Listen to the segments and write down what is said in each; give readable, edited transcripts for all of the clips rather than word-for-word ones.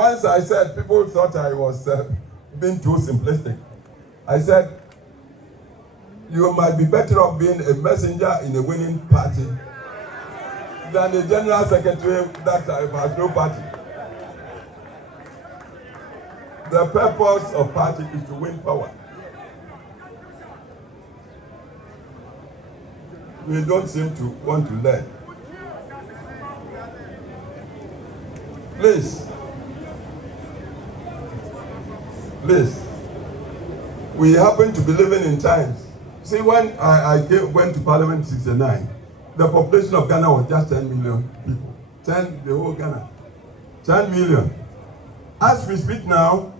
Once I said, people thought I was being too simplistic. I said, you might be better off being a messenger in a winning party than a general secretary that has no party. The purpose of party is to win power. We don't seem to want to learn. Please, we happen to be living in times. See, when I went to Parliament in 1969, the population of Ghana was just 10 million people. The whole Ghana. 10 million. As we speak now,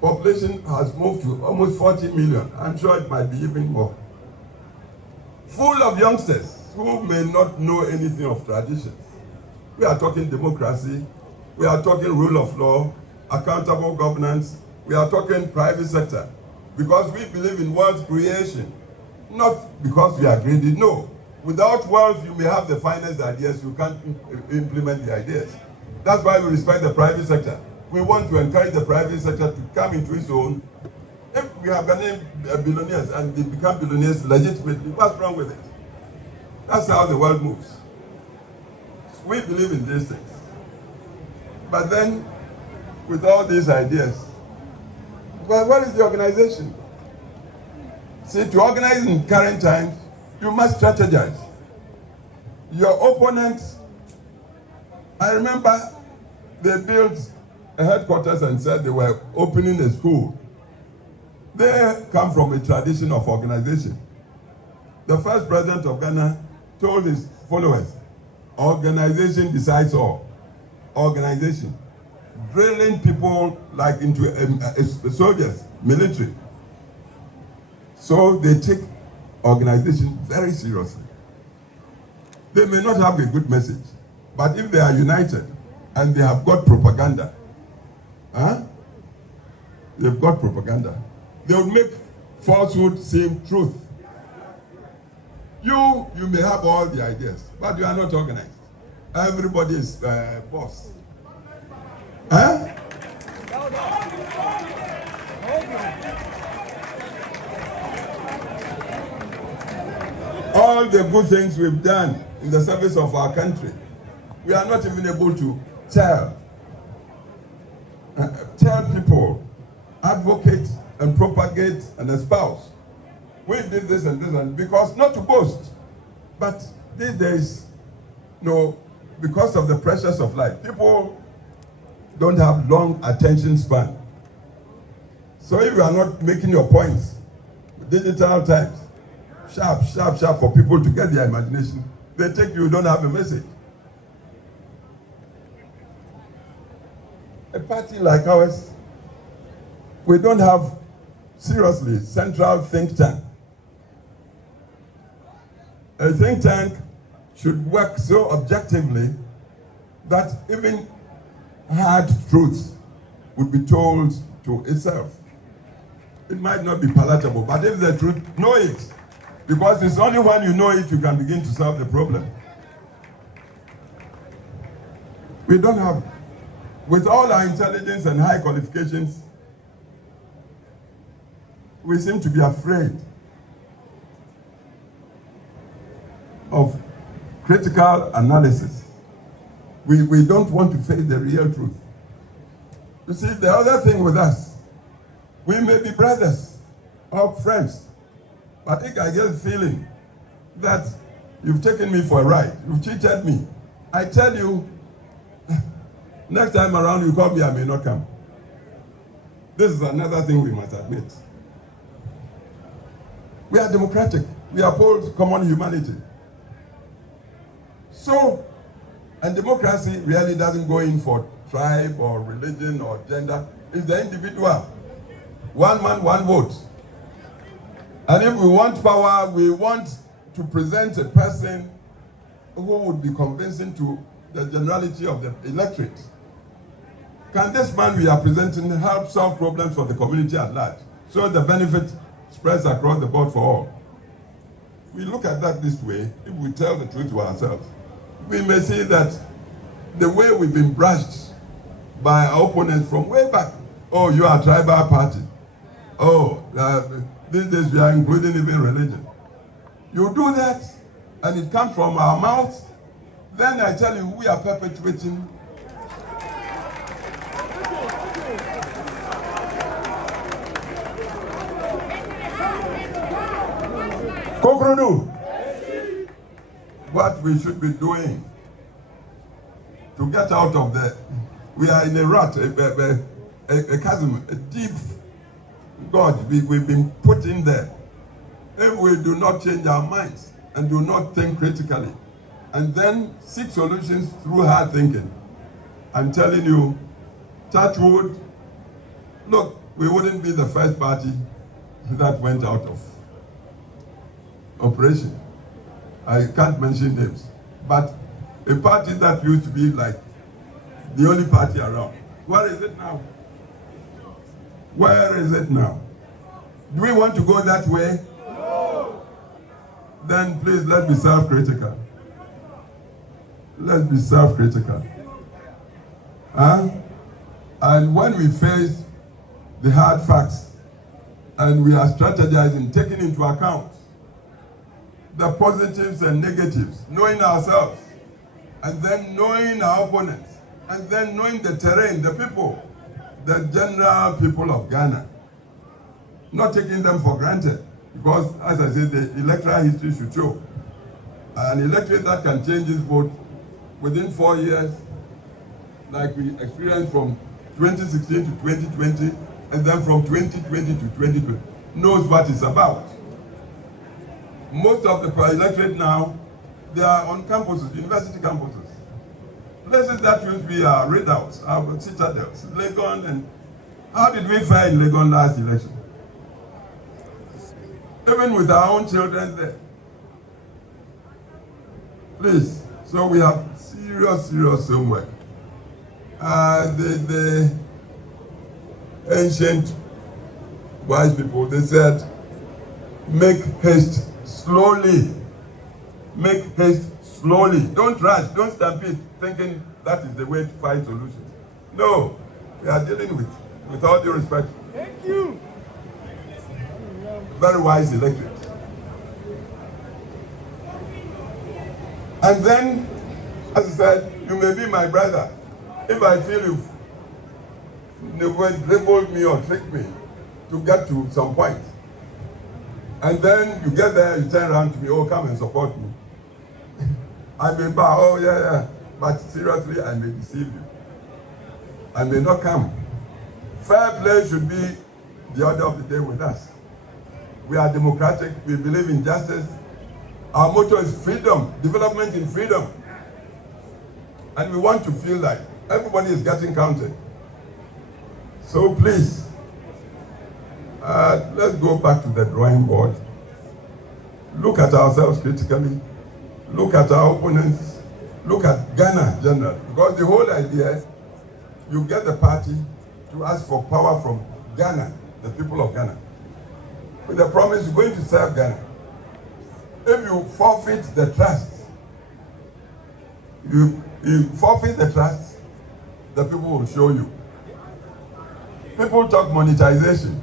population has moved to almost 40 million. I'm sure it might be even more. Full of youngsters who may not know anything of traditions. We are talking democracy. We are talking rule of law, accountable governance. We are talking private sector. Because we believe in wealth creation. Not because we are greedy, no. Without wealth, you may have the finest ideas, you can't implement the ideas. That's why we respect the private sector. We want to encourage the private sector to come into its own. If we have Ghanaian billionaires and they become billionaires legitimately, what's wrong with it? That's how the world moves. We believe in these things. But then, with all these ideas, well, what is the organization? See, to organize in current times, you must strategize. Your opponents, I remember they built a headquarters and said they were opening a school. They come from a tradition of organization. The first president of Ghana told his followers, organization decides all. Organization. Drilling people like into soldiers, military. So they take organization very seriously. They may not have a good message, but if they are united and they have got propaganda, they've got propaganda. They will make falsehood seem truth. You may have all the ideas, but you are not organized. Everybody is boss. All the good things we've done in the service of our country, we are not even able to tell people, advocate and propagate and espouse. We did this and this, and because not to boast, but these days, because of the pressures of life, people don't have long attention span. So if you are not making your points, digital times, sharp for people to get their imagination, they take you don't have a message. A party like ours, we don't have, seriously, central think tank. A think tank should work so objectively that even hard truths would be told to itself. It might not be palatable, but if the truth, know it. Because it's only when you know it, you can begin to solve the problem. We don't have, with all our intelligence and high qualifications, we seem to be afraid of critical analysis. We don't want to face the real truth. You see, the other thing with us, we may be brothers or friends, but I think I get the feeling that you've taken me for a ride. You've cheated me. I tell you, next time around you call me, I may not come. This is another thing we must admit. We are democratic. We uphold common humanity. So, and democracy really doesn't go in for tribe or religion or gender. It's the individual. One man, one vote. And if we want power, we want to present a person who would be convincing to the generality of the electorate. Can this man we are presenting help solve problems for the community at large, so the benefit spreads across the board for all? We look at that this way. If we tell the truth to ourselves, we may see that the way we've been brushed by our opponents from way back. Oh, you are a tribal party. Oh, these days we are including even religion. You do that, and it comes from our mouths, then I tell you, we are perpetuating. What we should be doing to get out of the, we are in a rut, a chasm, a deep gorge we've been put in there. If we do not change our minds and do not think critically, and then seek solutions through hard thinking, I'm telling you, touch wood, look, we wouldn't be the first party that went out of operation. I can't mention names, but a party that used to be like the only party around. Where is it now? Where is it now? Do we want to go that way? No. Then please, let's be self-critical. Let's be self-critical. Huh? And when we face the hard facts and we are strategizing, taking into account the positives and negatives, knowing ourselves, and then knowing our opponents, and then knowing the terrain, the people, the general people of Ghana, not taking them for granted, because as I said, the electoral history should show an electorate that can change its vote within 4 years, like we experienced from 2016 to 2020, and then from 2020 to 2020, knows what it's about. Most of the electorate now, they are on campuses, university campuses. Places that used to be our readouts, our citadels, Legon, and how did we fare in Legon last election? Even with our own children there. Please, so we have serious homework. The ancient wise people, they said, make haste slowly. Make haste slowly. Don't rush, don't stampede, thinking that is the way to find solutions. No, we are dealing with all due respect. Thank you. Very wise electorate. And then, as I said, you may be my brother. If I feel you've dribbled me or tricked me to get to some point, and then you get there, you turn around to me, oh, come and support me. I may bow, oh yeah, but seriously, I may deceive you. I may not come. Fair play should be the order of the day with us. We are democratic, we believe in justice. Our motto is freedom, development in freedom. And we want to feel like everybody is getting counted. So please, let's go back to the drawing board. Look at ourselves critically. Look at our opponents. Look at Ghana generally. Because the whole idea is you get the party to ask for power from Ghana, the people of Ghana, with the promise you're going to serve Ghana. If you forfeit the trust, you forfeit the trust, the people will show you. People talk monetization.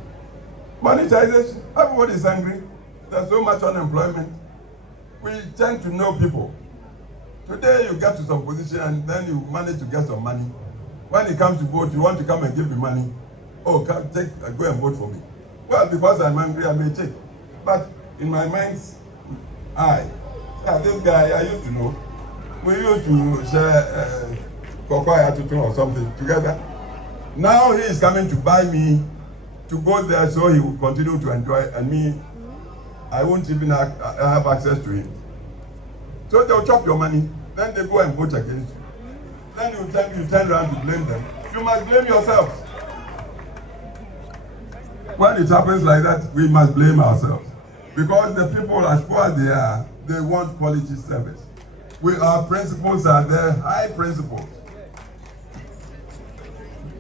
Monetization, everybody is angry. There's so much unemployment. We tend to know people. Today you get to some position and then you manage to get some money. When it comes to vote, you want to come and give me money. Oh, go and vote for me. Well, because I'm angry, I may take. But in my mind's eye, this guy I used to know, we used to share cocoa or something together. Now he is coming to buy me to go there so he will continue to enjoy, and me, I won't even have access to him. So they'll chop your money, then they go and vote against you. Then you turn around to blame them. You must blame yourself. When it happens like that, we must blame ourselves. Because the people, as poor as they are, they want quality service. Our principles are there, high principles.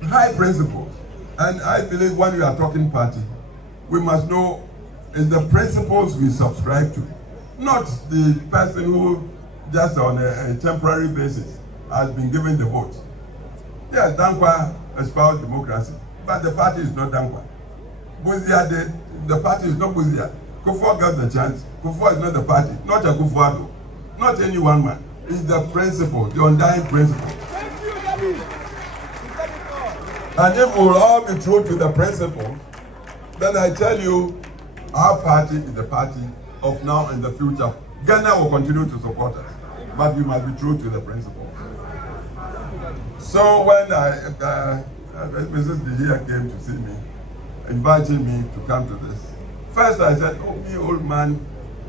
High principles. And I believe when we are talking party, we must know is the principles we subscribe to, not the person who just on a temporary basis has been given the vote. Yes, Dankwa espoused democracy, but the party is not Dankwa. Buzia, the party is not Buzia. Kuffour got the chance. Kuffour is not the party, not a Kuffour, not any one man. It's the principle, the undying principle. And if we will all be true to the principle, then I tell you, our party is the party of now and the future. Ghana will continue to support us, but we must be true to the principle. So when Mrs. Dihia came to see me, inviting me to come to this, first I said, oh, me old man,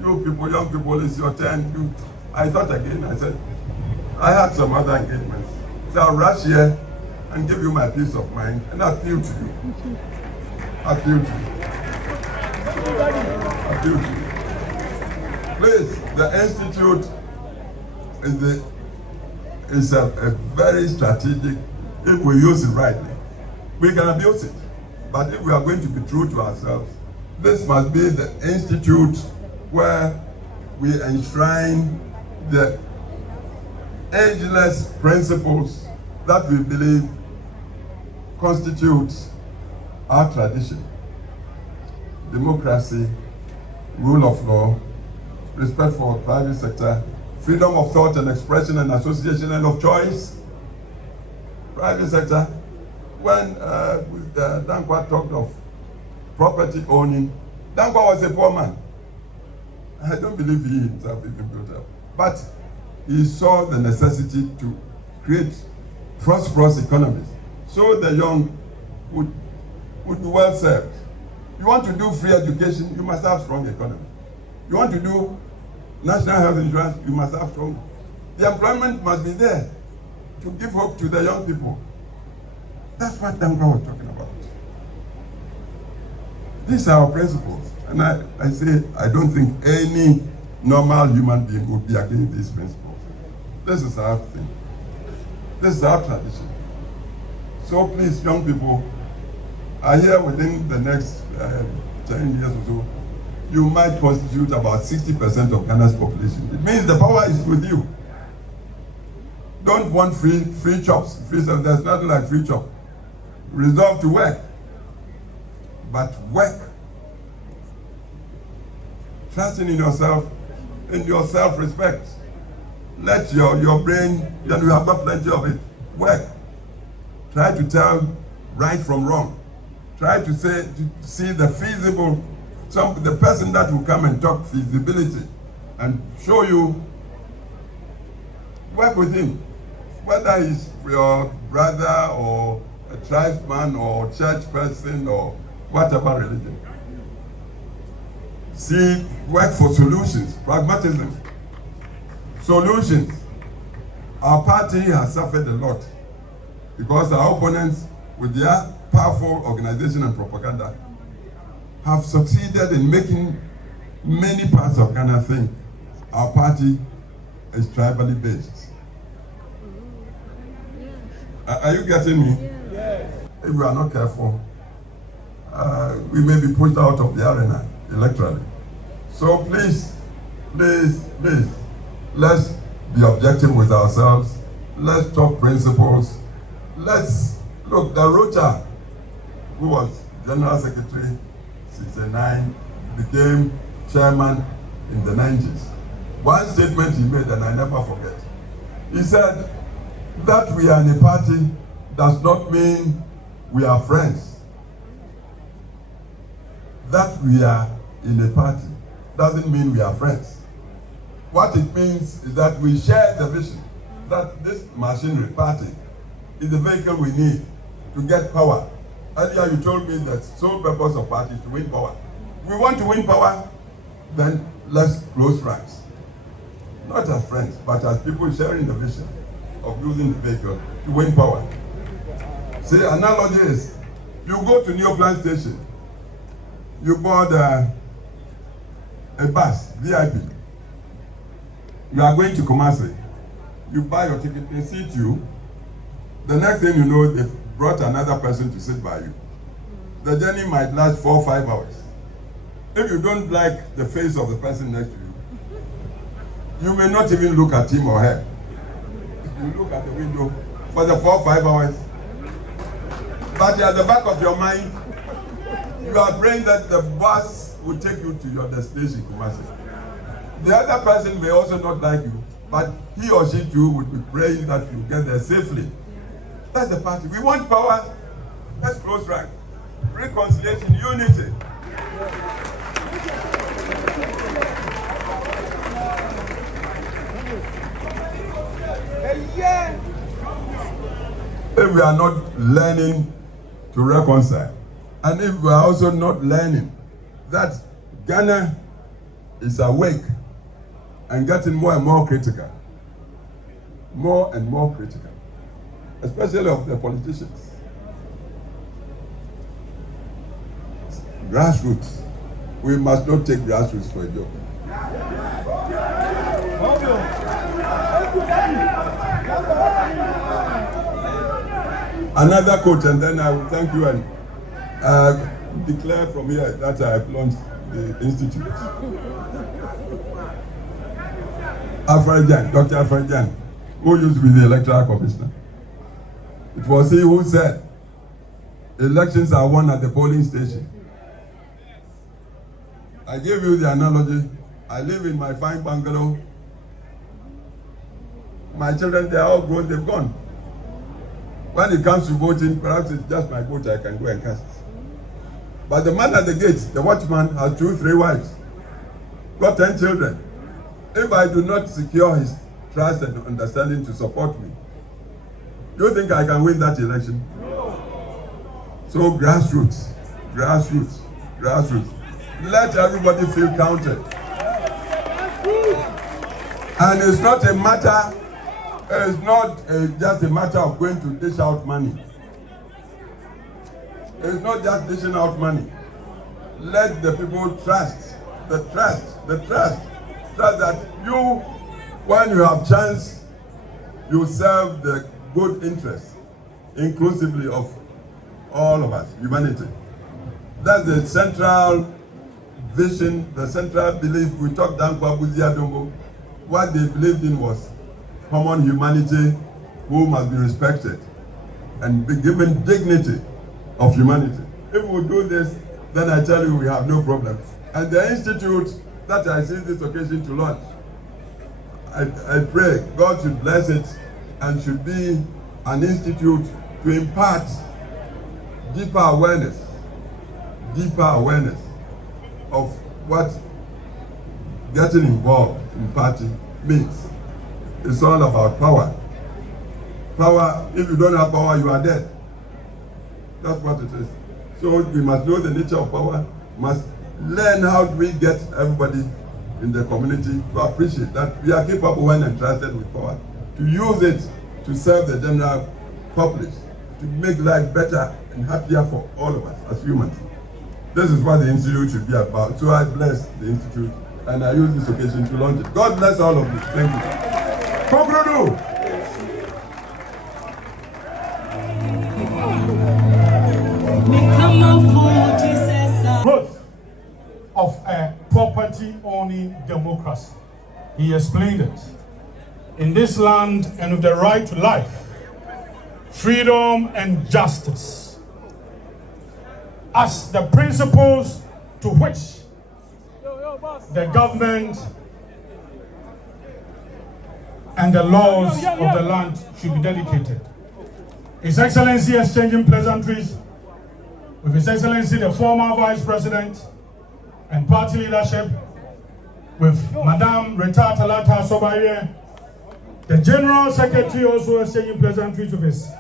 you people, young people, it's your turn. I thought again, I said, I had some other engagements. So I'll rush here and give you my peace of mind and appeal to you. Appeal to you. Appeal to you. Please, the Institute is a very strategic, if we use it rightly. We can abuse it. But if we are going to be true to ourselves, this must be the institute where we enshrine the ageless principles that we believe constitutes our tradition. Democracy, rule of law, respect for private sector, freedom of thought and expression and association and of choice. Private sector, when Dankwa talked of property owning, Dankwa was a poor man. I don't believe he himself even built up. But he saw the necessity to create prosperous economies so the young would be well served. You want to do free education, you must have strong economy. You want to do national health insurance, you must have strong. The employment must be there to give hope to the young people. That's what Dankwa was talking about. These are our principles. And I say, I don't think any normal human being would be against these principles. This is our thing. This is our tradition. So please, young people, I hear within the next 10 years or so, you might constitute about 60% of Ghana's population. It means the power is with you. Don't want free chops. There's nothing like free chop. Resolve to work. But work. Trusting in yourself, in your self-respect. Let your brain, then you have got plenty of it, work. Try to tell right from wrong. Try to see the feasible, the person that will come and talk feasibility and show you, work with him. Whether he's your brother or a tribesman or church person or whatever religion. See, work for solutions, pragmatism. Solutions. Our party has suffered a lot because our opponents, with their powerful organization and propaganda, have succeeded in making many parts of Ghana think our party is tribally based. Are you getting me? Yes. If we are not careful, we may be pushed out of the arena electorally. So please, let's be objective with ourselves. Let's talk principles. Let's look, the Rocha, who was General Secretary 69, became chairman in the 90s. One statement he made, and I never forget. He said, that we are in a party does not mean we are friends. That we are in a party doesn't mean we are friends. What it means is that we share the vision that this machinery party is the vehicle we need to get power. Earlier you told me that sole purpose of party is to win power. If we want to win power, then let's close ranks. Not as friends, but as people sharing the vision of using the vehicle to win power. See, analogy is, you go to Neoplan Station, you board a bus, VIP. You are going to Kumasi. You buy your ticket, they seat you. The next thing you know, they've brought another person to sit by you. The journey might last 4 or 5 hours. If you don't like the face of the person next to you, you may not even look at him or her. You look at the window for the 4 or 5 hours, But at the back of your mind, you are praying that the bus will take you to your destination, Kumasi. The other person may also not like you, but he or she too would be praying that you get there safely. That's the party. We want power. Let's close rank. Reconciliation, unity. If we are not learning to reconcile, and if we are also not learning that Ghana is awake and getting more and more critical, especially of the politicians. Grassroots. We must not take grassroots for a joke. Another quote, and then I will thank you and declare from here that I have launched the institute. Dr. Afrajan, who used to be the electoral commissioner. It was he who said, elections are won at the polling station. I gave you the analogy. I live in my fine bungalow. My children, they are all grown, they've gone. When it comes to voting, perhaps it's just my vote I can go and cast. But the man at the gate, the watchman, has 2-3 wives, got 10 children. If I do not secure his trust and understanding to support me, do you think I can win that election? So grassroots. Let everybody feel counted. And it's not a matter, just a matter of going to dish out money. It's not just dishing out money. Let the people trust that you, when you have chance, you serve the good interest, inclusively of all of us, humanity. That's the central vision, the central belief. We talked down Kwabuzia Dongo. What they believed in was common humanity who must be respected and be given dignity of humanity. If we do this, then I tell you we have no problem. And the institute that I see this occasion to launch, I pray God should bless it and should be an institute to impart deeper awareness of what getting involved in party means. It's all about power. Power, if you don't have power, you are dead. That's what it is. So we must know the nature of power, must learn how do we get everybody in the community to appreciate that we are capable when entrusted with power, to use it to serve the general populace, to make life better and happier for all of us as humans. This is what the Institute should be about. So I bless the Institute and I use this occasion to launch it. God bless all of you. Thank you. Conclude. Growth of a property-owning democracy. He explained it. In this land and with the right to life, freedom and justice as the principles to which the government and the laws of the land should be dedicated. His Excellency exchanging pleasantries with His Excellency the former Vice President and party leadership, with Madame Rita Talata Sobaye, the General Secretary also exchanging pleasantries with His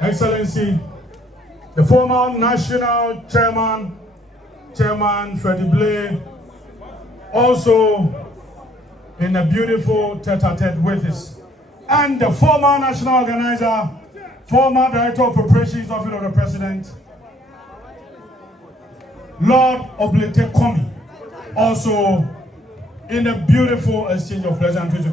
Excellency the former National Chairman Freddie Blay, also in a beautiful tete-a-tete with us, and the former National Organizer, former Director of Operations Office of the President, Lord Oblete Komi, also in a beautiful exchange of pleasantries.